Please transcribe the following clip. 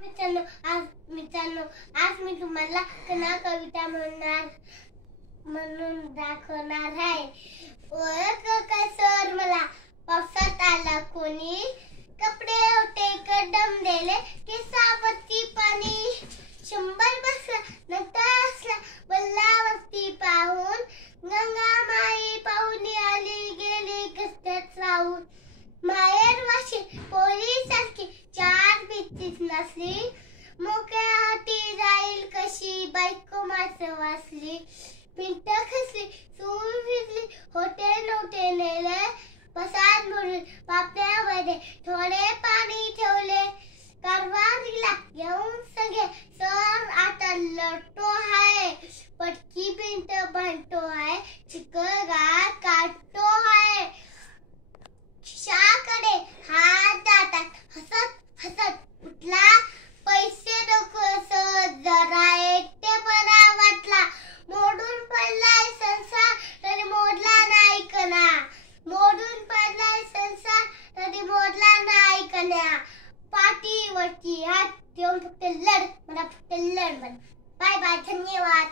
मित्रांनो, आज मी तुम्हाला कणा कविता म्हणून दाखवणार आहे. ओळख काय सर मला, पावसात आला कोणी, कपडे होते कडमलेले, केसावरती पाणी, शंभर बसला नंतर असला वल्लावरती पाहून, गंगा माई पाहुणी आली गेली कस्त्यात राहून. माहेर वाशी पोळीसारखी चार भीतीच नसली, मोकळ्या हाती जाईल कशी बायको माझं वाचली. पिंट खसली चूल भिजली होते नव्हते नेले, पसार म्हणून पापड्यामध्ये थोडे पाणी ठेवले. कारभारीला घेऊन सगळे सर आता लढतो आहे, पटकी पिंट बांधतो आहे, चिखल गाळ काढतो आहे. शाकडे हात जातात हसत हसत उठला, पैसे नको जरा एकटेपणा वाटला. मोडून पडलाय संसार तरी मोडला नाही कणा, मोडून पडलाय संसार तरी मोडला नाही कणा. पाठीवरती हात ठेवून फक्त लढ, मला फक्त लढ म्हण. बाय बाय, धन्यवाद.